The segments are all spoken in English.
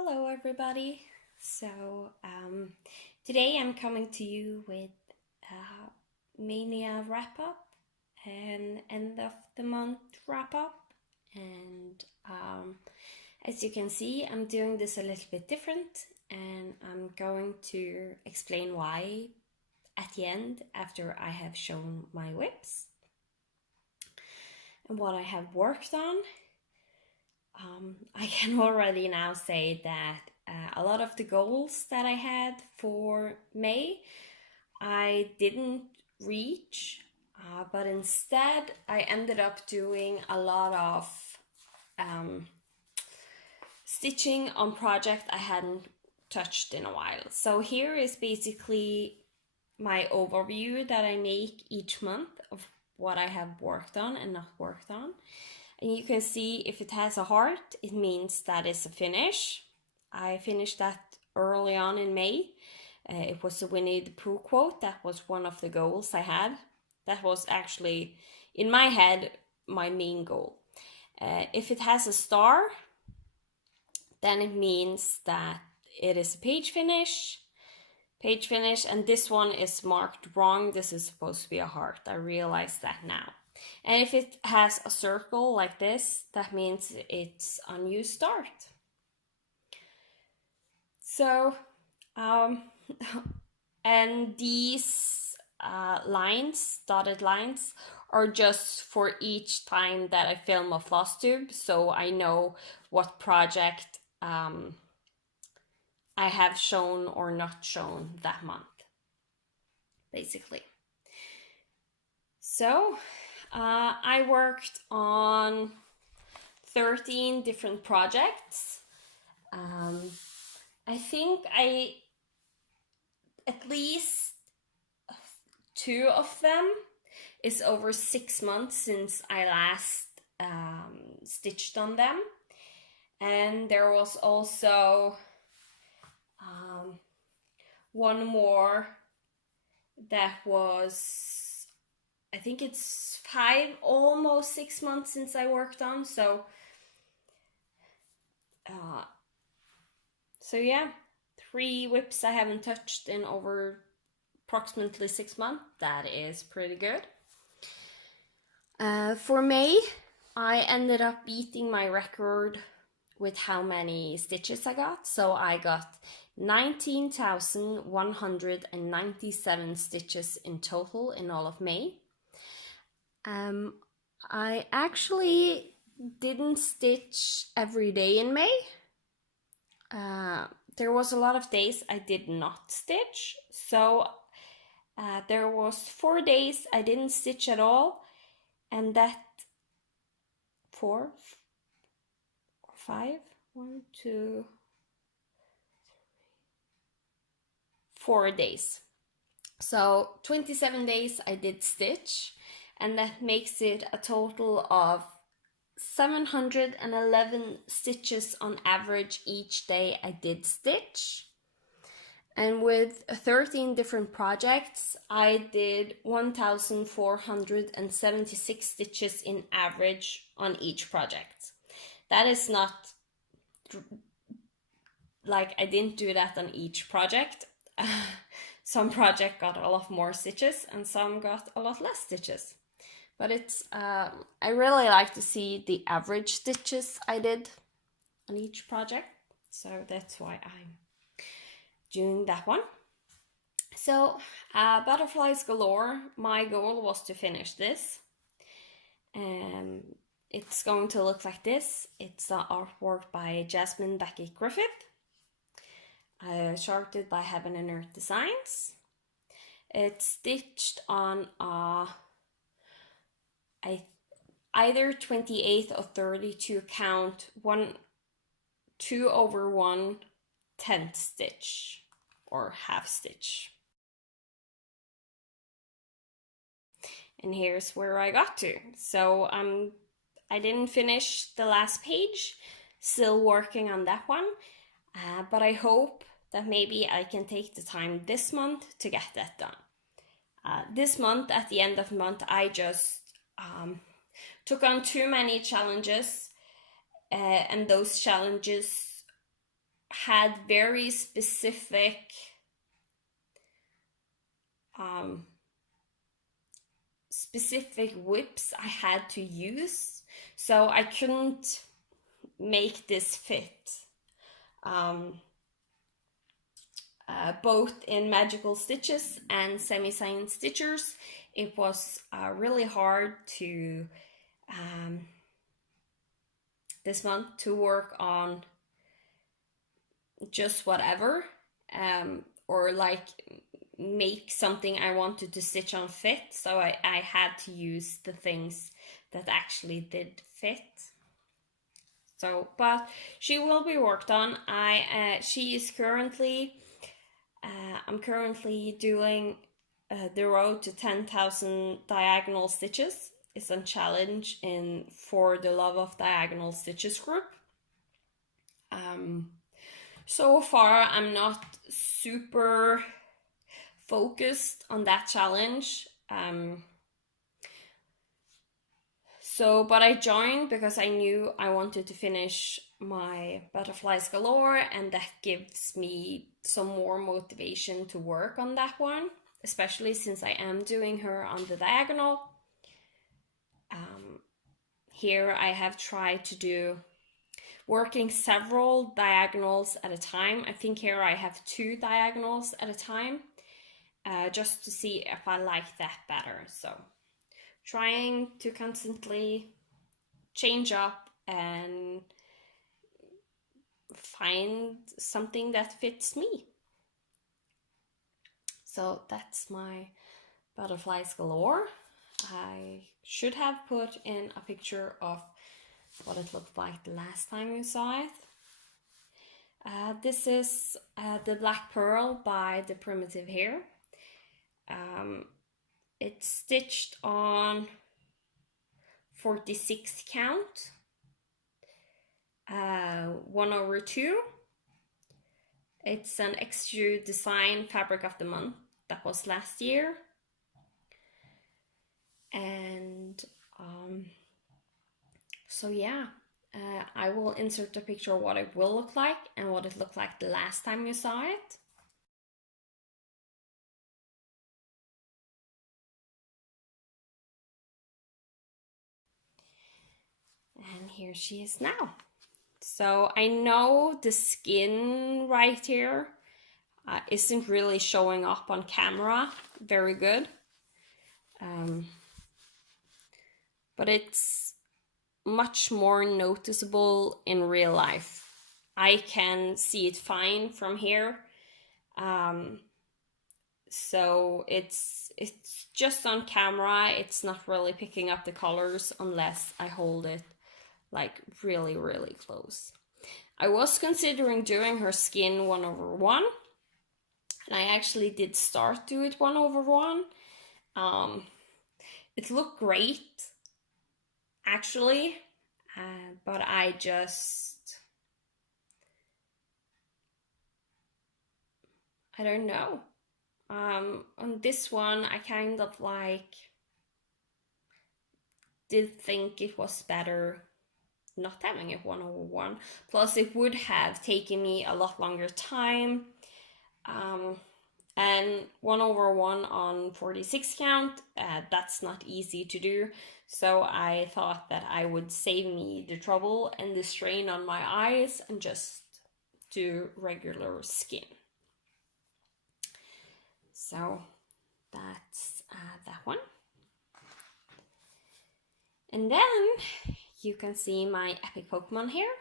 Hello everybody. Today I'm coming to you with maynia wrap up and end of the month wrap up. And as you can see, I'm doing this a little bit different, and I'm going to explain why at the end after I have shown my whips and what I have worked on. I can already now say that a lot of the goals that I had for May, I didn't reach, but instead I ended up doing a lot of stitching on project I hadn't touched in a while. So here is basically my overview that I make each month of what I have worked on and not worked on. And you can see if it has a heart, it means that it's a finish. I finished that early on in May. It was the Winnie the Pooh quote. That was one of the goals I had. That was actually, in my head, my main goal. If it has a star, then it means that it is a page finish, and this one is marked wrong. This is supposed to be a heart. I realize that now. And if it has a circle like this, that means it's a new start. So, and these lines, dotted lines, are just for each time that I film a Flosstube, so I know what project I have shown or not shown that month, basically. So, I worked on 13 different projects. I think at least 2 of them is over 6 months since I last stitched on them. And there was also one more that was, I think it's 5, almost 6 months since I worked on. So yeah, 3 whips I haven't touched in over approximately 6 months. That is pretty good. For May, I ended up beating my record with how many stitches I got. So I got 19,197 stitches in total in all of May. I actually didn't stitch every day in May. There was a lot of days I did not stitch. So there was 4 days I didn't stitch at all, and that 4 or 5, 1, 2, 4 days. So 27 days I did stitch, and that makes it a total of 711 stitches on average each day I did stitch. And with 13 different projects, I did 1,476 stitches in average on each project. That is not like I didn't do that on each project. Some project got a lot more stitches and some got a lot less stitches. But it's, I really like to see the average stitches I did on each project. So that's why I'm doing that one. So, Butterflies Galore, my goal was to finish this. It's going to look like this. It's artwork by Jasmine Beckett Griffith. Charted by Heaven and Earth Designs. It's stitched on either 28 or 32 count 2/1 10th stitch or half stitch. And here's where I got to. So I didn't finish the last page, still working on that one, but I hope that maybe I can take the time this month to get that done. This month, at the end of the month, I just took on too many challenges, and those challenges had very specific whips I had to use, so I couldn't make this fit. Both in magical stitches and semi-science stitchers, it was really hard to this month to work on just whatever, or like make something I wanted to stitch on fit. So I had to use the things that actually did fit. So, but she will be worked on. She is currently, I'm currently doing the road to 10,000 diagonal stitches. It's a challenge in For the Love of Diagonal Stitches group. So far, I'm not super focused on that challenge. But I joined because I knew I wanted to finish my Butterflies Galore, and that gives me some more motivation to work on that one, especially since I am doing her on the diagonal. Here I have tried to do working several diagonals at a time. I think here I have 2 diagonals at a time, just to see if I like that better. So trying to constantly change up and find something that fits me. So that's my Butterflies Galore. I should have put in a picture of what it looked like the last time you saw it. This is the Black Pearl by The Primitive Hair. It's stitched on 46 count, 1/2. It's an Extrude Design Fabric of the Month that was last year. And so yeah, I will insert a picture of what it will look like and what it looked like the last time you saw it. And here she is now. So I know the skin right here isn't really showing up on camera very good. But it's much more noticeable in real life. I can see it fine from here. So it's just on camera, it's not really picking up the colors unless I hold it like really, really close. I was considering doing her skin 1/1, and I actually did start to it 1/1. It looked great, actually, but I don't know. On this one, I kind of like did think it was better not having it 1/1. Plus, it would have taken me a lot longer time. And 1/1 on 46 count, that's not easy to do. So I thought that I would save me the trouble and the strain on my eyes and just do regular skin. So that's that one. And then you can see my epic Pokemon here.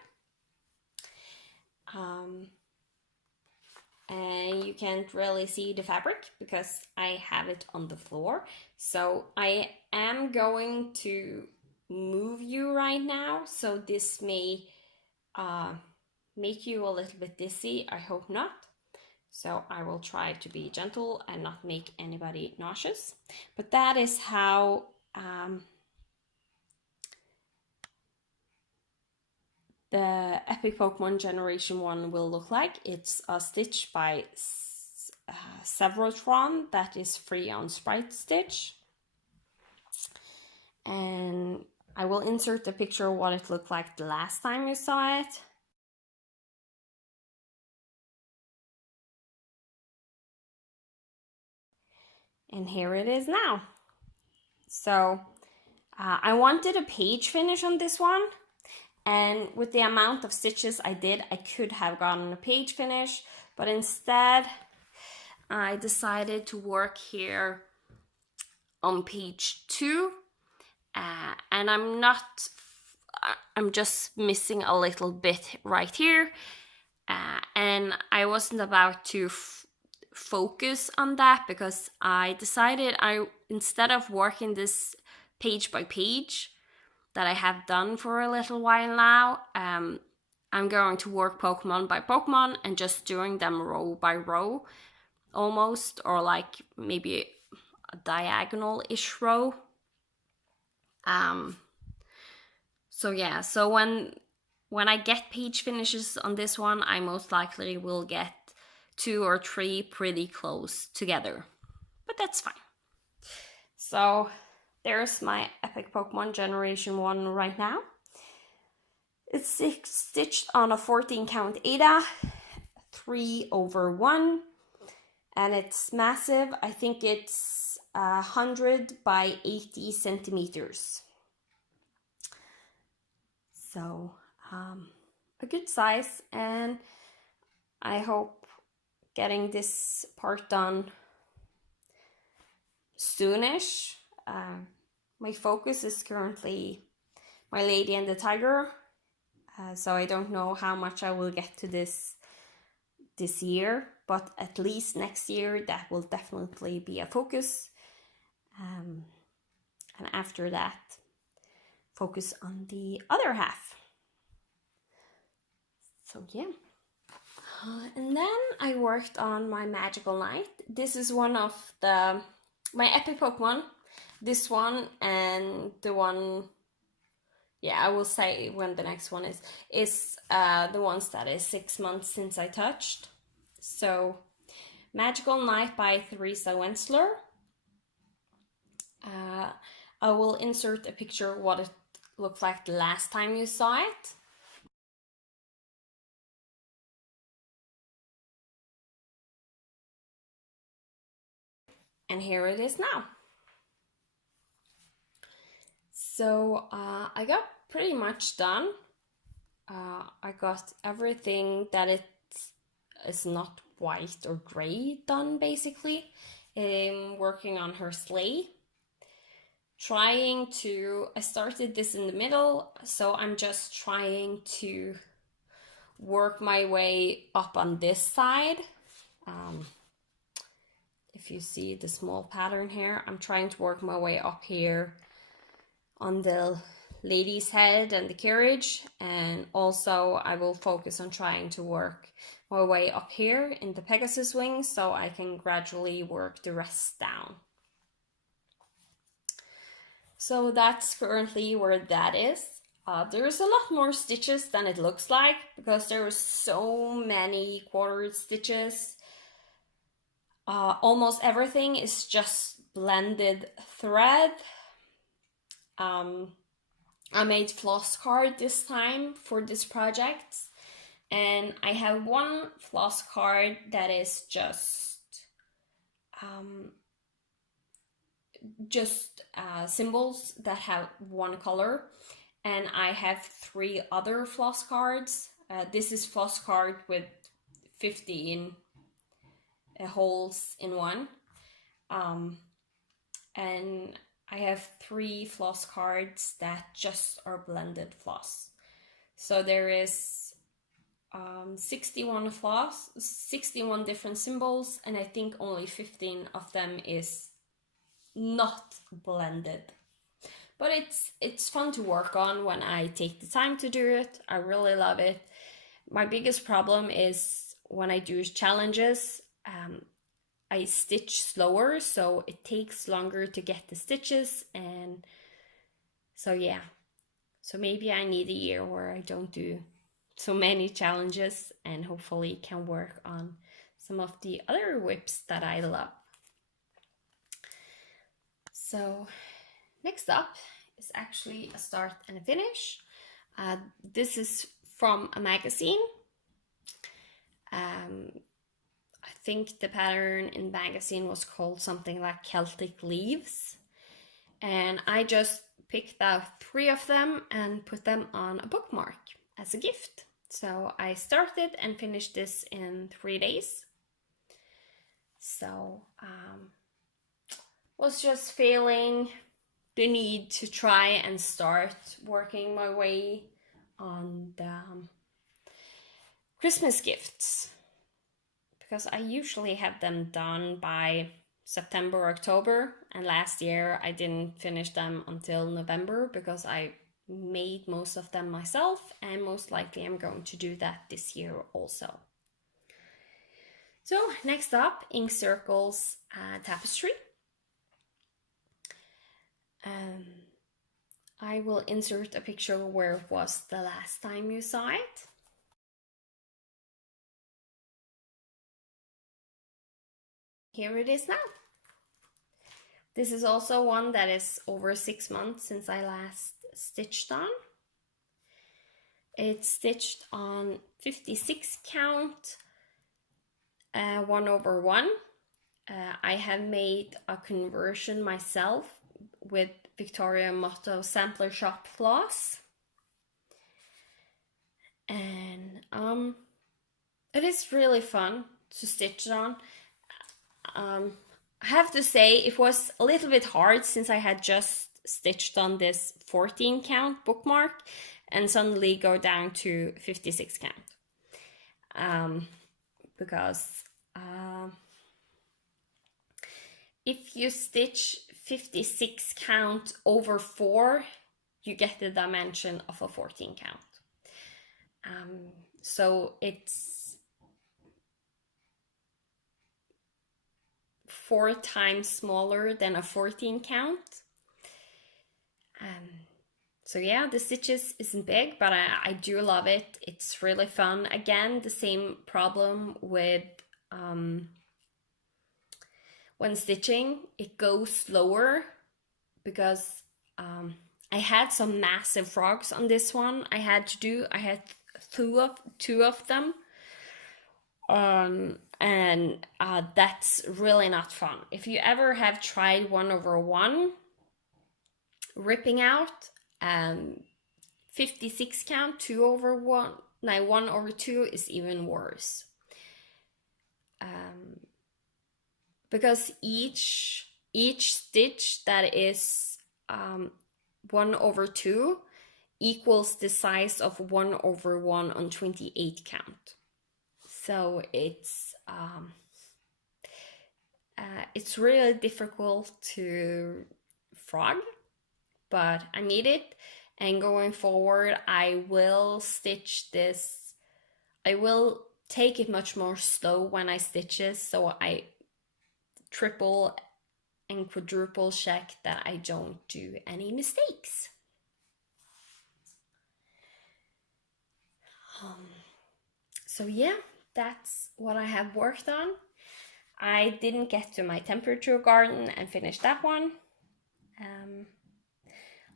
And you can't really see the fabric because I have it on the floor. So I am going to move you right now. So this may make you a little bit dizzy. I hope not. So I will try to be gentle and not make anybody nauseous. But that is how the Epic Pokemon Generation 1 will look like. It's a stitch by Severotron that is free on Sprite Stitch. And I will insert the picture of what it looked like the last time you saw it. And here it is now. So I wanted a page finish on this one, and with the amount of stitches I did, I could have gotten a page finish, but instead I decided to work here on page 2, and I'm just missing a little bit right here, and I wasn't about to focus on that because I decided instead of working this page by page that I have done for a little while now, I'm going to work Pokemon by Pokemon and just doing them row by row almost, or like maybe a diagonal-ish row. So yeah, so when I get page finishes on this one, I most likely will get 2 or 3 pretty close together, but that's fine. So there's my Epic Pokemon Generation 1 right now. It's stitched on a 14 count Ada, 3/1, and it's massive. I think it's 100 by 80 centimeters. So a good size, and I hope getting this part done soonish. My focus is currently My Lady and the Tiger, so I don't know how much I will get to this year, but at least next year that will definitely be a focus, and after that focus on the other half. So yeah. And then I worked on my Magical Knight. This is one of my Epic Pokemon. This one and the one, yeah, I will say when the next one is the ones that is 6 months since I touched. So Magical Knight by Theresa Wensler. I will insert a picture of what it looked like the last time you saw it. And here it is now. So I got pretty much done. I got everything that it is not white or gray done, basically. Working on her sleigh. I started this in the middle, so I'm just trying to work my way up on this side. If you see the small pattern here, I'm trying to work my way up here on the lady's head and the carriage, and also I will focus on trying to work my way up here in the Pegasus wings so I can gradually work the rest down. So that's currently where that is. There's a lot more stitches than it looks like because there are so many quarter stitches. Almost everything is just blended thread. I made floss card this time for this project, and I have one floss card that is just symbols that have one color, and I have 3 other floss cards. This is floss card with 15 holes in one, and I have 3 floss cards that just are blended floss. So there is 61 floss, 61 different symbols, and I think only 15 of them is not blended. But it's fun to work on when I take the time to do it. I really love it. My biggest problem is when I do challenges, I stitch slower, so it takes longer to get the stitches, and so yeah. So maybe I need a year where I don't do so many challenges and hopefully can work on some of the other whips that I love. So next up is actually a start and a finish. This is from a magazine. I think the pattern in the magazine was called something like Celtic Leaves. And I just picked out 3 of them and put them on a bookmark as a gift. So I started and finished this in 3 days. So was just feeling the need to try and start working my way on the Christmas gifts, because I usually have them done by September, October, and last year I didn't finish them until November because I made most of them myself, and most likely I'm going to do that this year also. So next up, Ink Circles tapestry. I will insert a picture where it was the last time you saw it. Here it is now. This is also one that is over 6 months since I last stitched on. It's stitched on 56 count, 1/1. I have made a conversion myself with Victoria Motto Sampler Shop floss. And it is really fun to stitch on. I have to say it was a little bit hard since I had just stitched on this 14 count bookmark and suddenly go down to 56 count. Because if you stitch 56 count over 4, you get the dimension of a 14 count. So it's 4 times smaller than a 14 count. So yeah, the stitches isn't big, but I do love it. It's really fun. Again, the same problem with when stitching, it goes slower because I had some massive frogs on this one. I had 2 of them. And that's really not fun. If you ever have tried 1/1, ripping out 56 count 2/1, 1/2 is even worse. Because each stitch that is 1/2 equals the size of 1/1 on 28 count. So it's really difficult to frog, but I made it. And going forward, I will stitch this. I will take it much more slow when I stitch it, so I triple and quadruple check that I don't do any mistakes. So yeah, that's what I have worked on. I didn't get to my temperature garden and finish that one.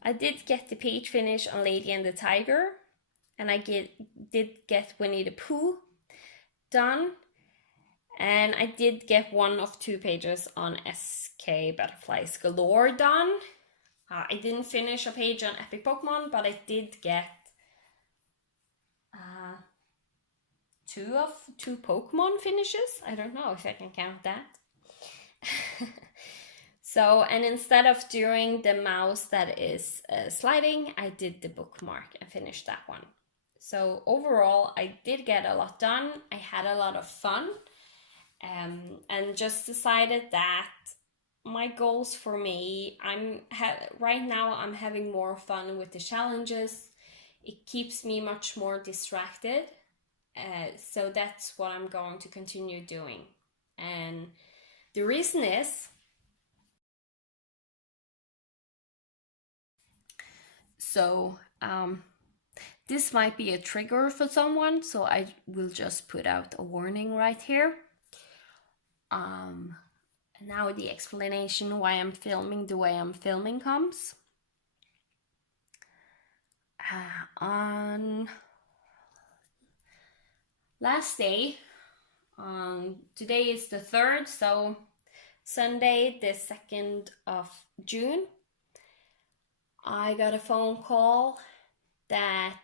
I did get the page finish on Lady and the Tiger, and I did get Winnie the Pooh done, and I did get 1 of 2 pages on SK Butterflies Galore done. I didn't finish a page on Epic Pokemon, but I did get 2 of 2 Pokemon finishes. I don't know if I can count that. So, and instead of doing the mouse that is sliding, I did the bookmark and finished that one. So overall, I did get a lot done. I had a lot of fun, and just decided that my goals for me, right now I'm having more fun with the challenges. It keeps me much more distracted. So that's what I'm going to continue doing. And the reason is, so this might be a trigger for someone, so I will just put out a warning right here. Now the explanation why I'm filming the way I'm filming comes. On last day, Today is the 3rd, so Sunday, the 2nd of June, I got a phone call that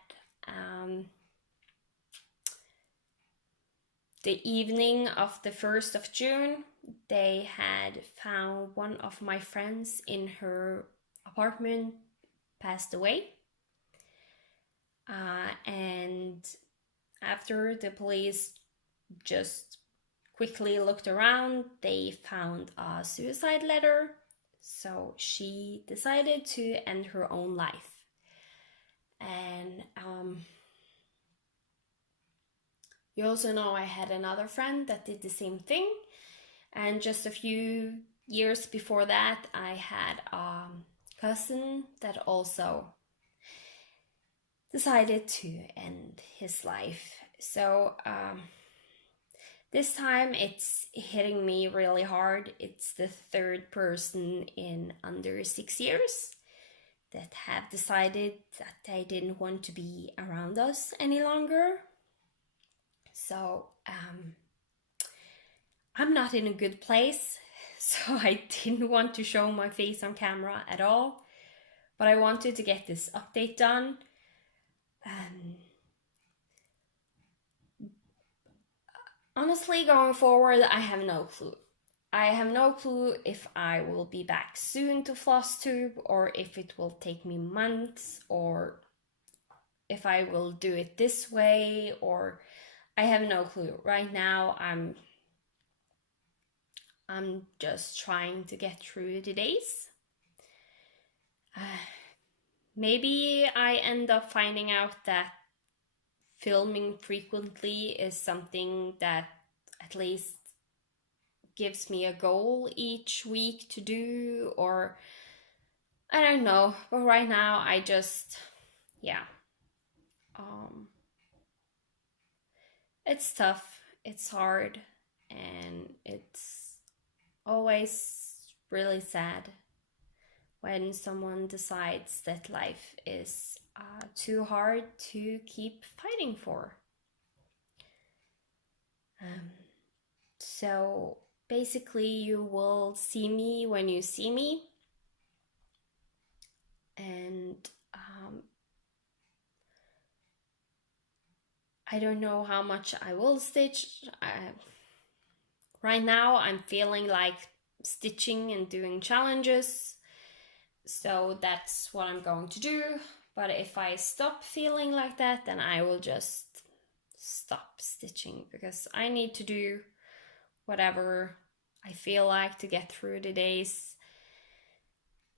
the evening of the 1st of June, they had found one of my friends in her apartment passed away. And after the police just quickly looked around, they found a suicide letter. So she decided to end her own life. And you also know I had another friend that did the same thing. And just a few years before that, I had a cousin that also decided to end his life. So this time it's hitting me really hard. It's the 3rd person in under 6 years that have decided that they didn't want to be around us any longer. So I'm not in a good place, so I didn't want to show my face on camera at all, but I wanted to get this update done. Honestly, going forward, I have no clue. I have no clue if I will be back soon to Flosstube, or if it will take me months, or if I will do it this way, or I have no clue. Right now, I'm just trying to get through the days. Maybe I end up finding out that filming frequently is something that at least gives me a goal each week to do, or I don't know. But right now I just, yeah. It's tough, it's hard, and it's always really sad when someone decides that life is too hard to keep fighting for. So basically, you will see me when you see me, and I don't know how much I will stitch. Right now, I'm feeling like stitching and doing challenges, so that's what I'm going to do. But if I stop feeling like that, then I will just stop stitching, because I need to do whatever I feel like to get through the days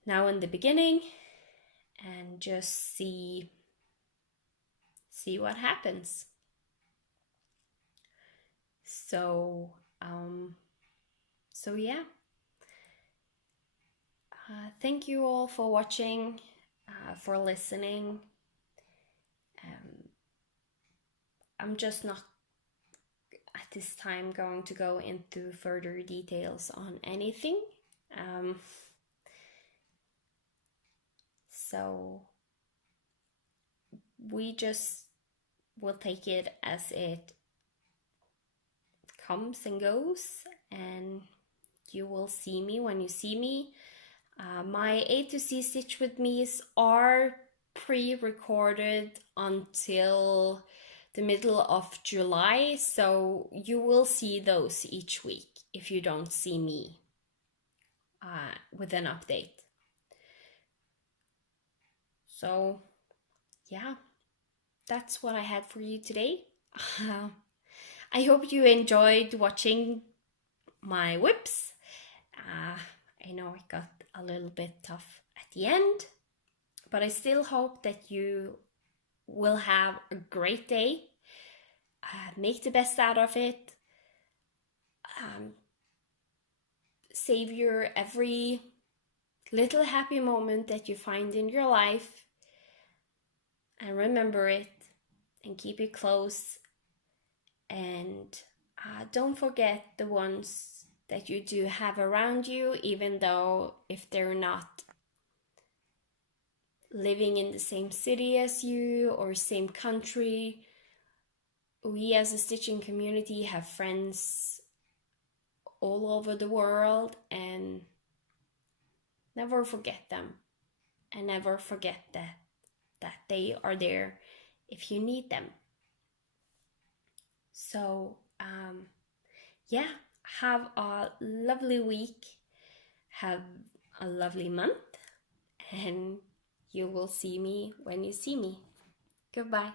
now in the beginning, and just see what happens. So yeah. Thank you all for watching, for listening. I'm just not at this time going to go into further details on anything. So we just will take it as it comes and goes, and you will see me when you see me. My A to C Stitch with Me's are pre-recorded until the middle of July, so you will see those each week if you don't see me with an update. So yeah, that's what I had for you today. I hope you enjoyed watching my whips. I know it got a little bit tough at the end, but I still hope that you will have a great day. Make the best out of it. Savor every little happy moment that you find in your life, and remember it, and keep it close. And don't forget the ones that you do have around you, even though if they're not living in the same city as you or same country, we as a stitching community have friends all over the world, and never forget them, and never forget that they are there if you need them. So yeah, have a lovely week, have a lovely month, and you will see me when you see me. Goodbye.